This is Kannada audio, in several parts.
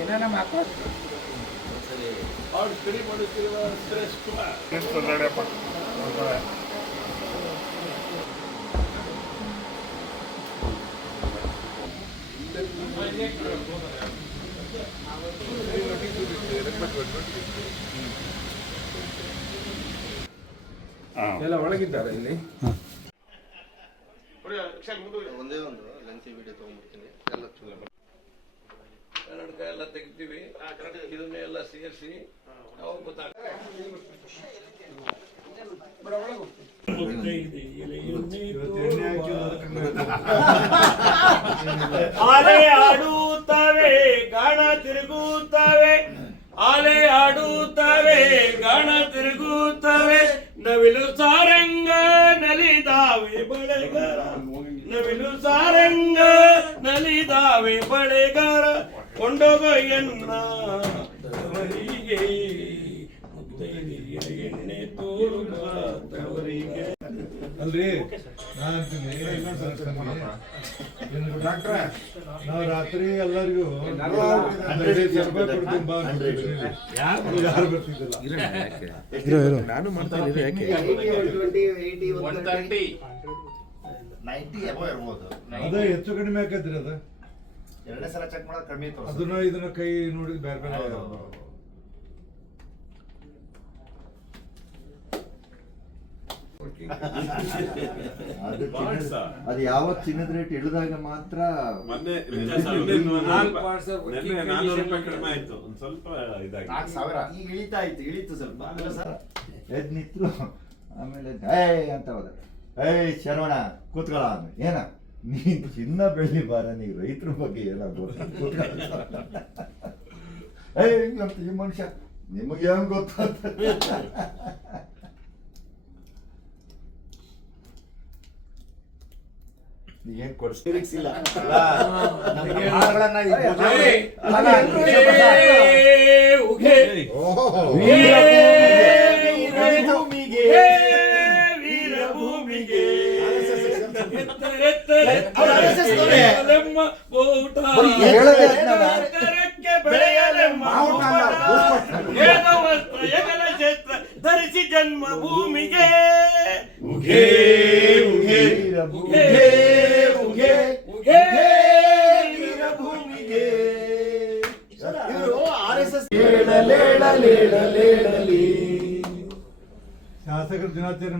ಏನೇನ ಮಾತಾಡ್ತಾರೆ ಅವ್ರು ಸ್ಪ್ರೇ ಮಾಡುತ್ತಿರುವ ಸ್ಟ್ರೆಸ್ ತೊಂದರೆಪ್ಪ ತೊಂದರೆ ರೆಕಮೆಂಡ್ ಮಾಡಿ ಎಲ್ಲ ಒಳಗಿದ್ದಾರೆ ಇಲ್ಲಿ. ಒಂದೇ ಒಂದು ಲೆನ್ಸಿ ವಿಡಿಯೋ ತೊಗೊಂಡ್ಬಿಡ್ತೀನಿ. ಎಲ್ಲ ಚಲೋ ಕನ್ನಡಕ ಎಲ್ಲ ತೆಗಿತೀವಿ ಇದನ್ನೇ ಎಲ್ಲ ಸೇರಿಸಿ ಅವಾಗ ಗೊತ್ತಾಗ್ತದೆ. ಆಲೆ ಆಡುತ್ತವೆ ಗಾಣ ತಿರುಗುತ್ತವೆ. ಆಲೆ ಆಡುತ್ತವೆ ಗಾಣ ತಿರುಗುತ್ತವೆ. ನವಿಲು ಸಾರಂಗ ನಲಿದಾವೆ ಬಳೆಗಾರ. ನವಿಲು ಸಾರಂಗ ನಲಿದಾವೆ ಬಳೆಗಾರ. ಕೊಂಡೊಗಯ್ಯನ್ನ ತವರಿಗೆ ಎಣ್ಣೆ ತೋರುವ ತವರಿಗೆ. ಅಲ್ರಿ ನಾನು ಡಾಕ್ಟ್ರ? ನಾವು ರಾತ್ರಿ ಎಲ್ಲರಿಗೂ. ಯಾರು ಬರ್ತಿದ್ದಿಲ್ಲ ನಾನು ಮಾಡ್ತಾ ಯಾಕೆ ಅದೇ ಹೆಚ್ಚು ಕಡಿಮೆ ಆಕೈತ್ರಿ ಅದ? ಎರಡನೇ ಸಲ ಚೆಕ್ ಮಾಡೋದು ಕಡಿಮೆ ಅದನ್ನ ಇದನ್ನ ಕೈ ನೋಡಿದ್ ಬೇರೆ ಬೇರೆ ಅದು ಚಿನ್ನದ- ಅದು ಯಾವತ್ ಚಿನ್ನದ ರೇಟ್ ಇಳಿದಾಗ ಮಾತ್ರ ಮೊನ್ನೆ ವ್ಯತ್ಯಾಸ ನಿನ್ನೆ ನಾಲ್ಕು parts of ನಿನ್ನೆ working ನಾನ್ನೂರು ರೂಪಾಯಿ ಕಡಿಮೆ ಆಯ್ತು. ಒಂದ್ ಸ್ವಲ್ಪ ಇದಾಗಿ ನಾಲ್ಕು ಸಾವಿರ. ಈಗ ಇಳಿತಾ ಇತ್ತು ಇಳಿತು ಸ್ವಲ್ಪ. ಸರ್. ಎದ್ ನಿಂತ್ರು ಆಮೇಲೆ ಏಯ್ ಅಂತ ಹೋದ. ಏ ಶರವಣ ಕೂತ್ಕೊಳ ಅಂದ ಏನ? ನೀನ್ ಚಿನ್ನ ಬೆಳ್ಳಿ ಬಾರ ನೀ ರೈತರ ಬಗ್ಗೆ ಏನ ಏ ಕೂತ್ಕೊಳ್ಳ. ಏಯ್ ಅಂತ ಈ ಮನುಷ್ಯ? ನಿಮಗೆ ಹೆಂಗ್ ಗೊತ್ತಾಗ್ತ ನೀಗೇನ್ ಕೊಡಿಸ್ತೀರಿ ಇಲ್ಲ ನಮ್ಗೆ ಹಾಡುಗಳನ್ನ ಈ ಏಯ್! ಅಲ್ಲ, ಉಘೆ. ಏ, ವೀರಭೂಮಿಗೆ. ವೀರಭೂಮಿಗೆ. ಅವ್ರು RSS ನವರೇ. ಬರೀ ಹೇಳೋದೇ ಅದ್ನ. ಮಾವುಟ ಅಲ್ಲ, ಭೂಪಟ. ಕ್ಷೇತ್ರ ಧರಿಸಿ ಜನ್ಮ ಭೂಮಿಗೆ ಉಘೇ ಉಘೇ. ಉಘೇ ಶಾಸಕರ ದಿನಾಚರಣೆ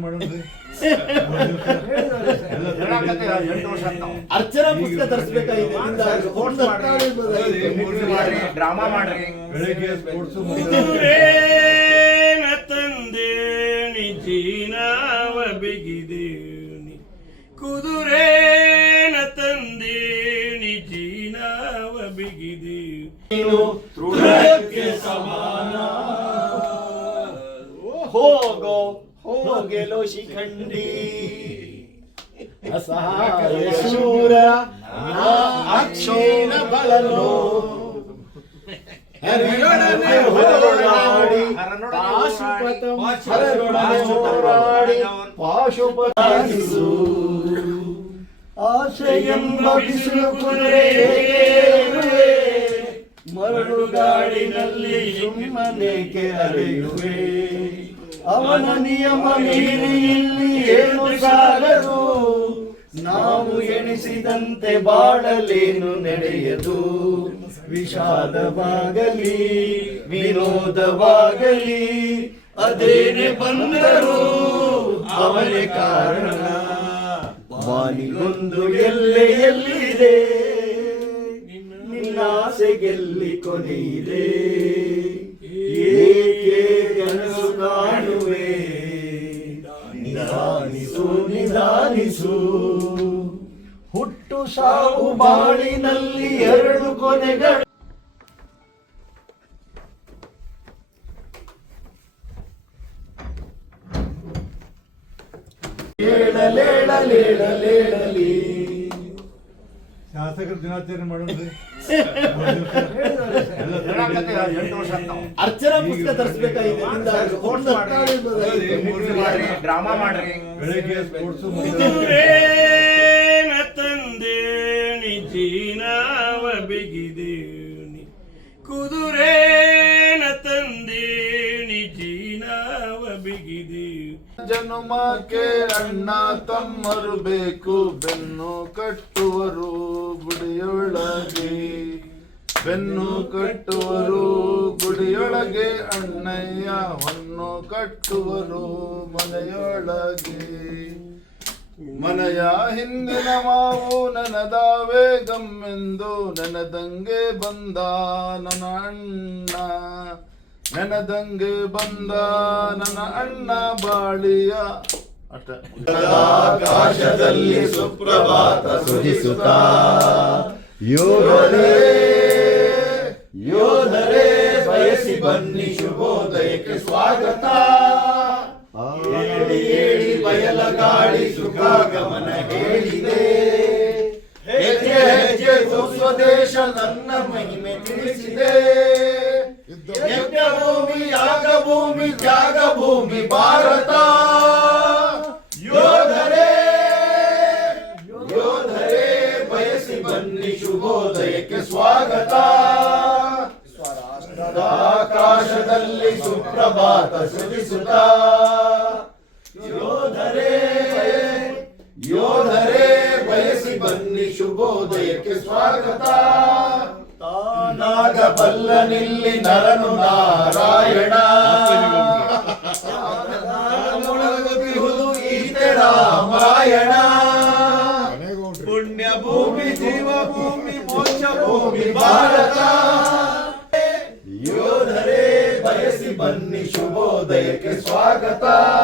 ಹೇಳಕತ್ತೀರ, ಎಂಟು ವರ್ಷ. ಅರ್ಚನಾ ಪುಸ್ತಕ ತರಿಸ್ಬೇಕಾಗಿದೆ. ಡ್ರಾಮಾ ಮಾಡ್ರಿ. ಬೆಳಿಗ್ಗೆ ಸ್ಪೋರ್ಟ್ಸ್ ಕುದುರೇನ ತಂದೇಣಿ ಜೀನಾವ ಬಿಗಿದೇಣಿ. ಕುದುರೇನ ತಂದೆ ಜೀನಾವ ಬಿಗಿದೇವು ತೃಣಕ್ಕೆ ಹೋಗೆಲೋ ಶಿಖಂಡಿ ಅಸಹಾಯ ಶೂರ ನಾ ಅಕ್ಷೋಣ ಬಳಲು ಹರಿಯೊಡನೆ ಹೋರಾಡಿ ಪಾಶುಪತಂ ಹರರೊಡನೆ ಹೋರಾಡಿ ಪಾಶುಪತಾಗಿಸು ಆಶೆಯೆಂಬ ಬಿಸಿಲು ಕುದುರೆಯೇರುವೆ ಮರಳು ಗಾಡಿನಲ್ಲಿ ಸುಮ್ಮನೇಕೆ ಅಲೆಯುವೆ ಅವನ ನಿಯಮ ಇಲ್ಲಿ ಏನು ಸಾಗದು ನಾವು ಎಣಿಸಿದಂತೆ ಬಾಳಲೇನು ನಡೆಯದು. ವಿಷಾದವಾಗಲಿ, ವಿನೋದವಾಗಲಿ, ಅದೇನೆ ಬಂದರು ಅವನೇ ಕಾರಣ. ಬಾನಿಗೊಂದು ಎಲ್ಲೆ ಎಲ್ಲಿದೆ ನಿನ್ನಾಸೆಗೆಲ್ಲಿ ಕೊನೆಯಿದೆ. ಏಕೆ ಕನಸು ನಿಧಾನಿಸು ಹುಟ್ಟು ಸಾವು ಬಾಳಿನಲ್ಲಿ ಎರಡು ಕೊನೆಗಳು. ಶಾಸಕರ ದಿನಾಚರಣೆ ಮಾಡೋಣ್ರಿ. ಅರ್ಚನಾ ಪುಸ್ತಕ ತರಿಸ್ಬೇಕಾಗಿದೆ. ಡ್ರಾಮಾ ಮಾಡ್ರಿ. ಬೆಳಗ್ಗೆ ಸ್ಪೋರ್ಟ್ಸ್ ಕುದುರೇನ ತಂದೇಣಿ ಜೀನಾವ ಬಿಗಿದೇಣಿ ಕುದುರೇನ ತಂದೇಣಿ ಜೀನಾವ ಬಿಗಿದೇವು ಜನುಮಕ್ಕೆ ಅಣ್ಣ ತಮ್ಮರು ಬೇಕು ಬೆನ್ನು ಕಟ್ಟುವರು ಗುಡಿಯೊಳಗೆ. ಬೆನ್ನು ಕಟ್ಟುವರು, ಗುಡಿಯೊಳಗೆ ಅಣ್ಣಯ್ಯ ಹೊನ್ನು ಕಟ್ಟುವರು, ಮನೆಯೊಳಗೆ. ಮನೆಯ ಹಿಂದಿನ ಮಾವು ನನದಾವೇ ಗಮ್ಮೆಂದು ನನದಂಗೆ ಬಂದ ನನ್ನ ಅಣ್ಣ. ನೆನದಂಗೆ ಬಂದ ನನ್ನ ಅಣ್ಣ ಬಾಳಿಯ ಆಕಾಶದಲ್ಲಿ ಸುಪ್ರಭಾತ ಸುಧಿಸುತ್ತಾ ಯೋಧರೇ ಯೋಧರೇ, ಬಯಸಿ ಬನ್ನಿ ಶುಭೋದಯಕ್ಕೆ ಸ್ವಾಗತ. ಏಳಿ ಏಳಿ ಬಯಲ ಗಾಳಿ ಸುಖಾಗಮನ ಹೇಳಿದೆ. ಹೆಜ್ಜೆ ಹೆಜ್ಜೆ ಸ್ವದೇಶ ನನ್ನ ಮಹಿಮೆ ತಿಳಿಸಿದೆ. ಯಜ್ಞ ಭೂಮಿ ಯಾಗ ಭೂಮಿ ತ್ಯಾಗ ಆಕಾಶದಲ್ಲಿ ಸುಪ್ರಭಾತ ಸುರಿಸುತ್ತ. ಯೋಧರೇ ಯೋಧರೇ ಬಯಸಿ ಬನ್ನಿ ಶುಭೋದಯಕ್ಕೆ ಸ್ವಾಗತ. ನಾಗಬಲ್ಲನಿಲ್ಲಿ ನರನು ನಾರಾಯಣ. ಈತೆ ರಾಮಾಯಣ. ಪುಣ್ಯ ಭೂಮಿ ಜೀವ ಭೂಮಿ ಮೋಕ್ಷ ಭೂಮಿ ಭಾರತ. ಯೋಧರೇ